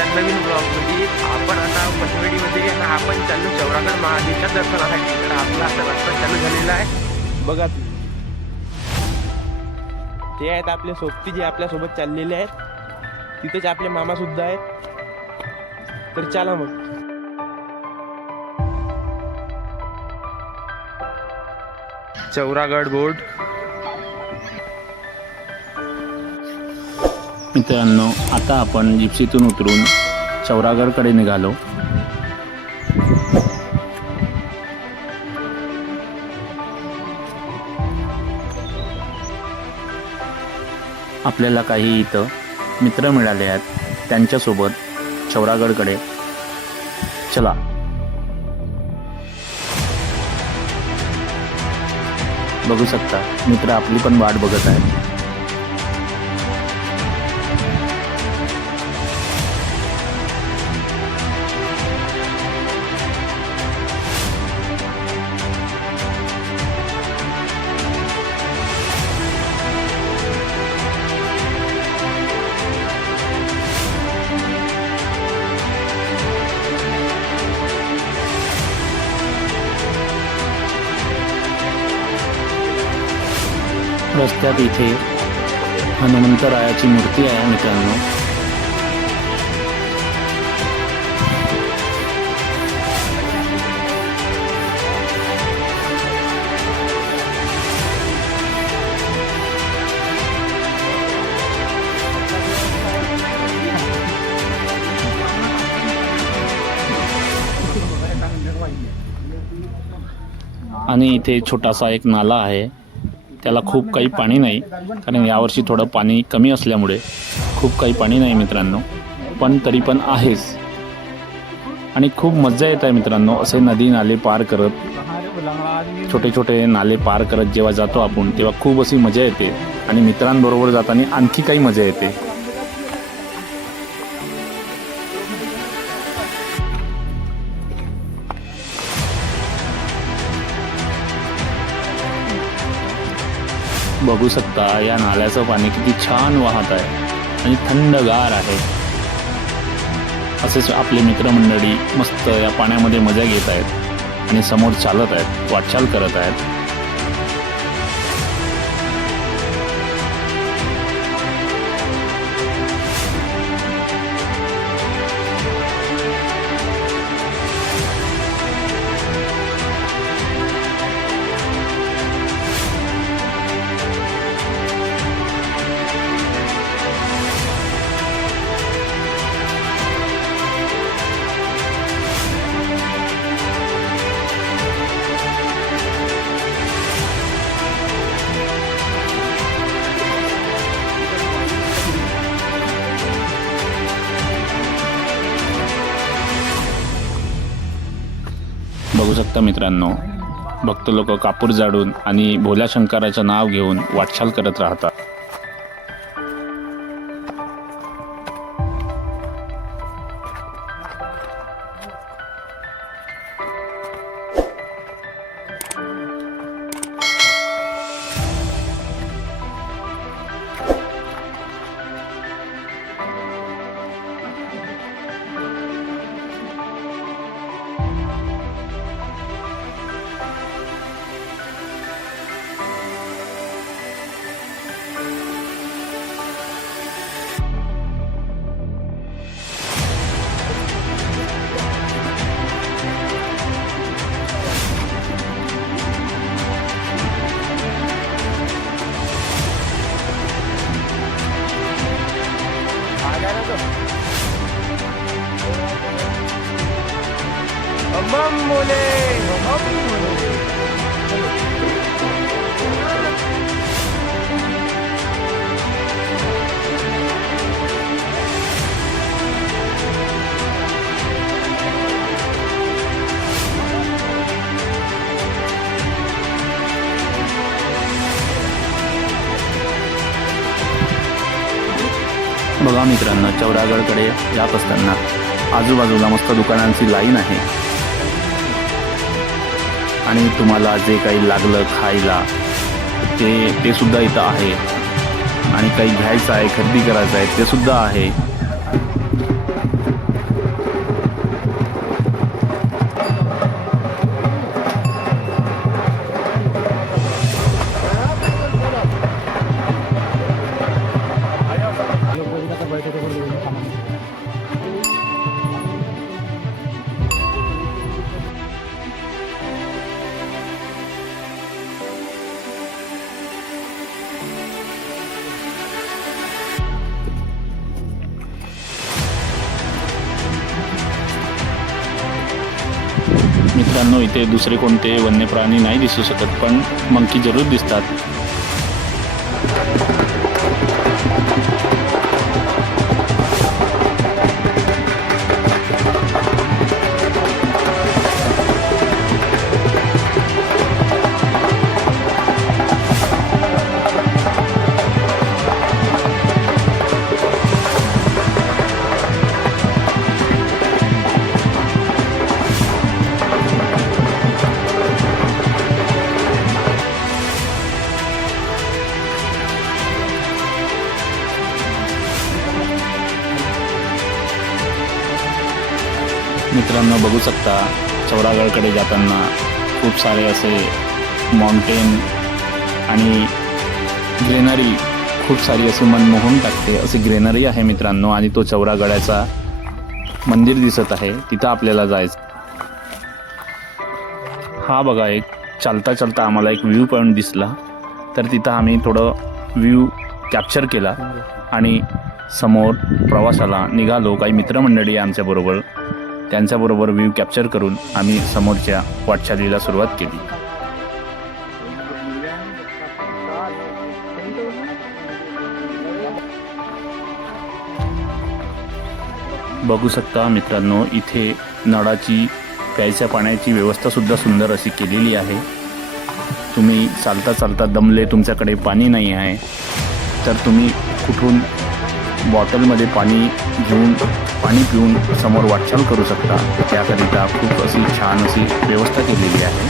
आपल्या नवीन ब्लॉगमध्ये. आपण आता पचवेडीमध्ये आणि आपण चाललो चौरागड महादेवच्या दर्शनासाठी. तर आपला आता रस्ता चालू झालेला आहे बघा तुम्ही. ते आहेत आपले सोबती जे आपल्यासोबत चाललेले आहेत. तिथेच आपले मामा सुद्धा आहेत. तर चला मग. चौरागड बोर्ड. मित्रांनो, आता आपण जिप्सीतून उतरून चौरागडकडे निघालो. आपल्याला काही इथं मित्र मिळाले आहेत, त्यांच्यासोबत चौरागडकडे चला. बघू शकता मित्र आपली पण वाट बघत आहेत. रस्त्यात इथे हनुमंतरायाची मूर्ती आहे मित्रांनो. आणि इथे छोटासा एक नाला आहे. त्याला खूप काही पाणी नाही, कारण यावर्षी थोडं पाणी कमी असल्यामुळे खूप काही पाणी नाही मित्रांनो, पण तरी पण आहेच. आणि खूप मजा येत आहे मित्रांनो असे नदी नाले पार करत, छोटे छोटे नाले पार करत जेव्हा जातो आपण तेव्हा खूप अशी मजा येते. आणि मित्रांबरोबर जाताना आणखी काही मजा येते. बघू शकता या नाल्याचं पाणी किती छान वाहत आहे आणि थंडगार आहे. असेच आपले मित्रमंडळी मस्त या पाण्यामध्ये मजा घेत आहेत आणि समोर चालत आहेत, वाटचाल करत आहेत. बघू शकता मित्रांनो, भक्त लोक कापूर जाळून आणि भोल्या शंकराचं नाव घेऊन वाटचाल करत राहतात. बघा मित्रांनो, चौरागडकडे जात असताना आजूबाजूला मस्त दुकानांची लाईन आहे आणि तुम्हाला जे काही लागलं खायला ते सुद्धा इथं आहे आणि काही घ्यायचं आहे, खरेदी करायचं आहे ते सुद्धा आहे. मित्रांनो, इथे दुसरे कोणते वन्य प्राणी नाही दिसू शकत, पण मंकी जरूर दिसतात. मित्रांनो, बघू शकता चौरागडकडे जाताना खूप सारे असे माउंटेन आणि ग्रेनरी, खूप सारी अशी मन मोहून टाकते अशी ग्रेनरी आहे मित्रांनो. आणि तो चौरागडाचा मंदिर दिसत आहे, तिथं आपल्याला जायचं. हा बघा, एक चालता चालता आम्हाला एक व्ह्यू पॉईंट दिसला, तर तिथं आम्ही थोडं व्ह्यू कॅप्चर केला आणि समोर प्रवासाला निघालो. काही मित्रमंडळी आमच्याबरोबर, त्यांच्याबरोबर व्ह्यू कॅप्चर करून आम्ही समोरच्या वाटचालीला सुरुवात केली. बघू शकता मित्रांनो, इथे नळाची प्यायच्या पाण्याची व्यवस्थासुद्धा सुंदर अशी केलेली आहे. तुम्ही चालता चालता दमले, तुमच्याकडे पाणी नाही आहे, तर तुम्ही कुठून बॉटलमध्ये पाणी घेऊन पाणी पिऊन समोर वाटचाल करू शकता. त्याकरिता खूप अशी छान अशी व्यवस्था केलेली आहे.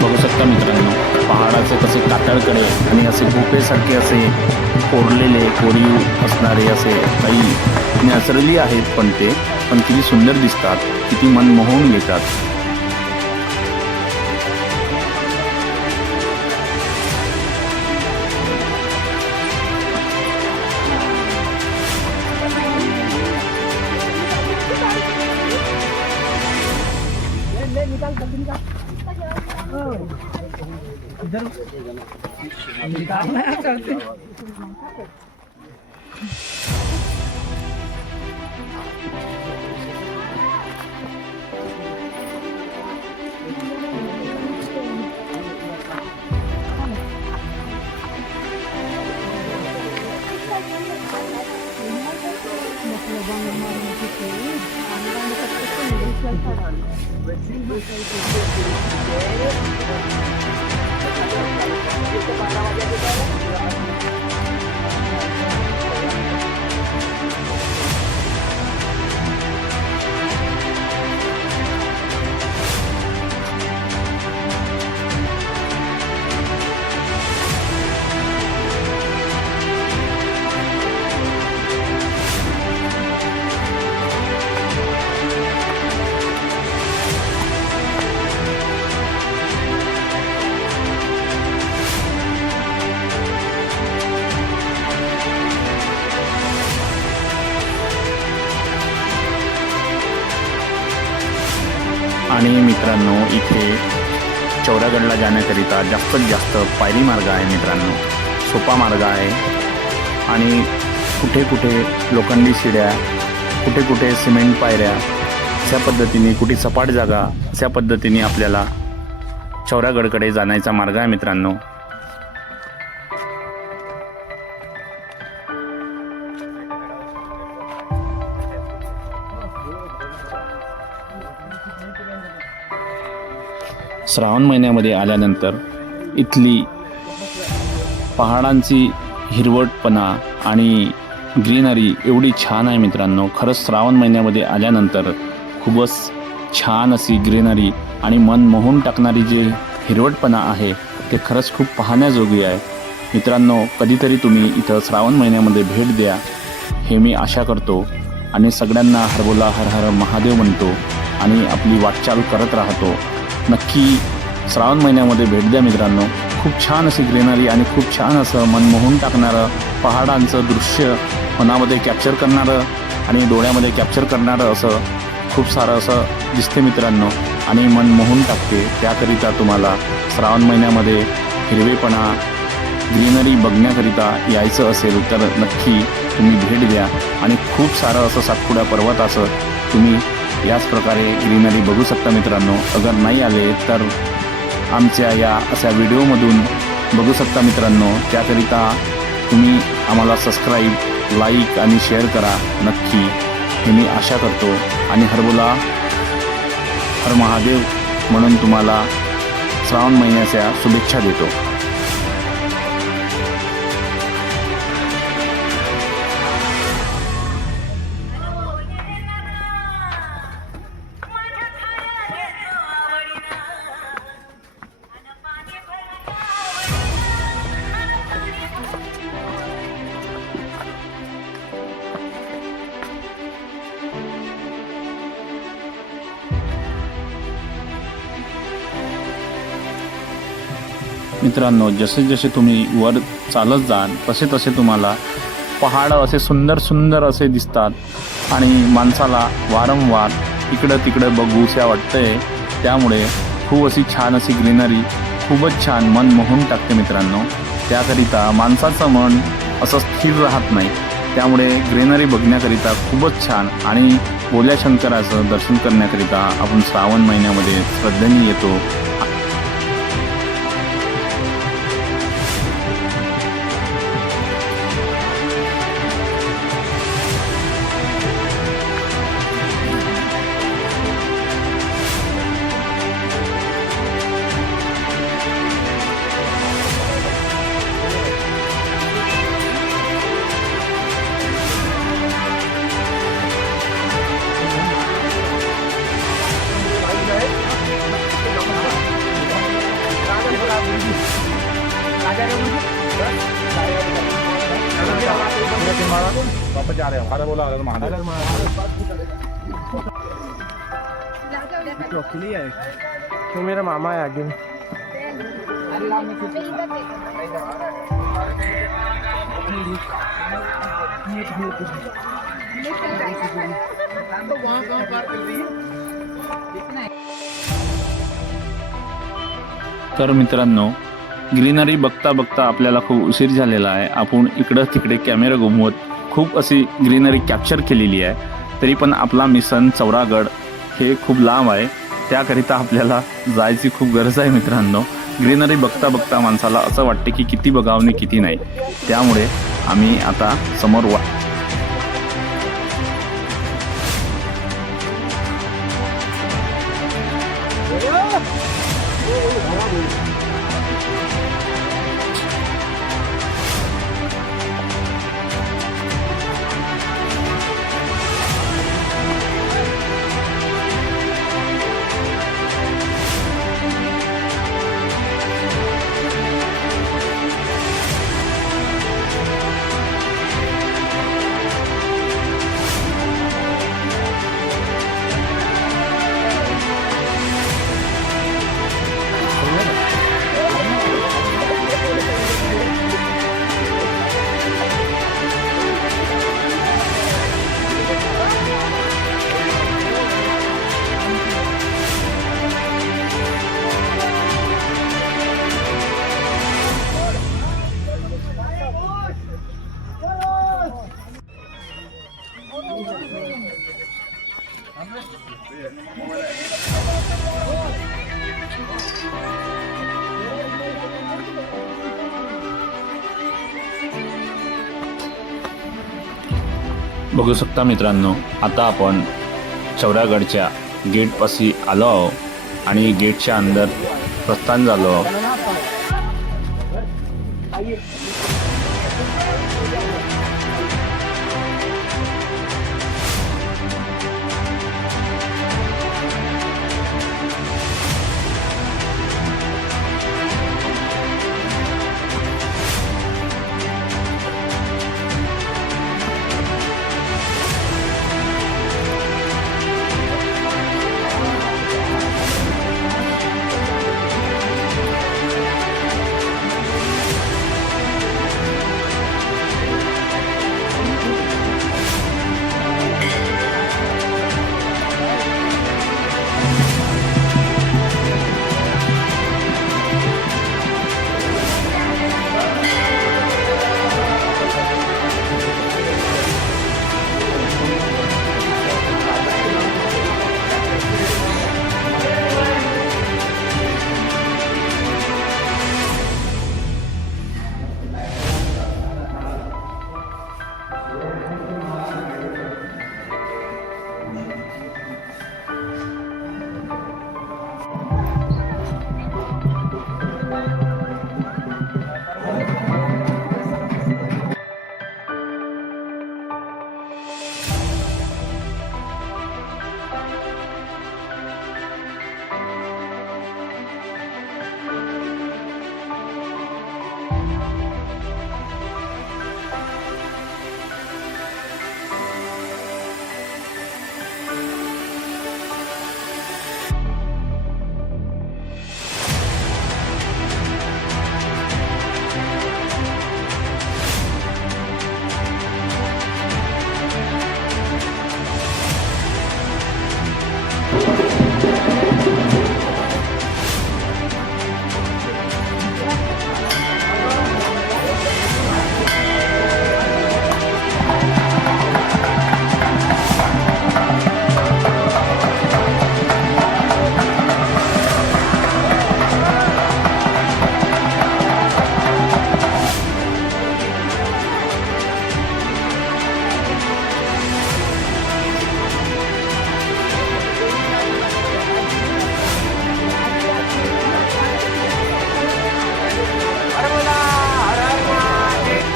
बघू शकता मित्रांनो, पहाडाचे कसे कातळकडे आणि असे गुफेसारखे असे कोरलेले कोरीव असणारे असे काही नॅचरली आहेत, पण किती सुंदर दिसतात, किती मन मोहून घेतात. आणि मित्रांनो, इथे चौरागडला जाण्याकरिता जास्तीत जास्त पायरी मार्ग आहे मित्रांनो, सोपा मार्ग आहे. आणि कुठे कुठे लोखंडी शिड्या, कुठे कुठे सिमेंट पायऱ्या, अशा पद्धतीने कुठे सपाट जागा, अशा पद्धतीने आपल्याला चौरागडकडे जाण्याचा मार्ग आहे मित्रांनो. श्रावण महिन्यामध्ये आल्यानंतर इथली पहाडांची हिरवटपणा आणि ग्रीनरी एवढी छान आहे मित्रांनो. खरंच श्रावण महिन्यामध्ये आल्यानंतर खूपच छान अशी ग्रीनरी आणि मन मोहून टाकणारी जी हिरवटपणा आहे ते खरंच खूप पाहण्याजोगी आहे मित्रांनो. कधीतरी तुम्ही इथं श्रावण महिन्यामध्ये भेट द्या, हे मी आशा करतो. आणि सगळ्यांना हरबोला हर हर महादेव म्हणतो आणि आपली वाटचाल करत राहतो. नक्की श्रावण महिन्यामध्ये भेट द्या मित्रांनो. खूप छान अशी ग्रीनरी आणि खूप छान असं मन मोहून टाकणारं पहाडांचं दृश्य मनामध्ये कॅप्चर करणारं आणि डोळ्यामध्ये कॅप्चर करणारं असं खूप सारं असं दिसते मित्रांनो आणि मन मोहून टाकते. त्याकरिता तुम्हाला श्रावण महिन्यामध्ये हिरवेपणा ग्रीनरी बघण्याकरिता यायचं असेल तर नक्की तुम्ही भेट द्या आणि खूप सारं असं सातपुडा पर्वताचं तुम्ही याच प्रकारे ग्रीनरी बघू शकता मित्रांनो. अगर नाही आले तर आमच्या या अशा व्हिडिओमधून बघू शकता मित्रांनो. त्याकरिता तुम्ही आम्हाला सबस्क्राईब, लाईक आणि शेअर करा नक्की, हे मी आशा करतो. आणि हरबोला हर महादेव म्हणून तुम्हाला श्रावण महिन्याच्या शुभेच्छा देतो. मित्रांनो, जसे जसे तुम्ही वर चालत जाल तसे तसे तुम्हाला पहाड असे सुंदर सुंदर असे दिसतात आणि माणसाला वारंवार इकडं तिकडं बघूशा वाटतंय. त्यामुळे खूप अशी छान अशी ग्रीनरी खूपच छान मन मोहून टाकते मित्रांनो. त्याकरिता माणसाचं मन असं स्थिर राहत नाही. त्यामुळे ग्रीनरी बघण्याकरिता खूपच छान आणि भोल्या शंकराचं दर्शन करण्याकरिता आपण श्रावण महिन्यामध्ये श्रद्धेने येतो. वापस जा रहे हैं हमारा बोला महादेव तो मेरा मामा है आगे. तर मित्रांनो, ग्रीनरी बघता बघता आपल्याला खूप उशीर झालेला आहे. आपण इकडं तिकडे कॅमेरा घुमवत खूप अशी ग्रीनरी कॅप्चर केलेली आहे. तरी पण आपला मिशन चौरागड हे खूप लांब आहे. त्याकरिता आपल्याला जायची खूप गरज आहे मित्रांनो. ग्रीनरी बघता बघता माणसाला असं वाटते की किती बघावं आणि किती नाही. त्यामुळे आम्ही आता समोर बघू शकता मित्रांनो. आता आपण चौरागडच्या गेटपाशी आलो आहोत आणि गेटच्या अंदर प्रस्थान झालो आहोत.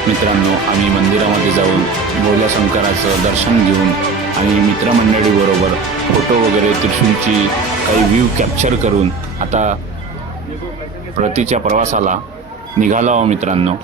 मित्रांनो आम्ही मंदिरामध्ये जाऊन भोल्या शंकराचं दर्शन घेऊन आणि मित्रमंडळीबरोबर फोटो वगैरे त्रिशूलची काही व्ह्यू कॅप्चर करून आता परतीच्या प्रवासाला निघालो आहोत मित्रांनो.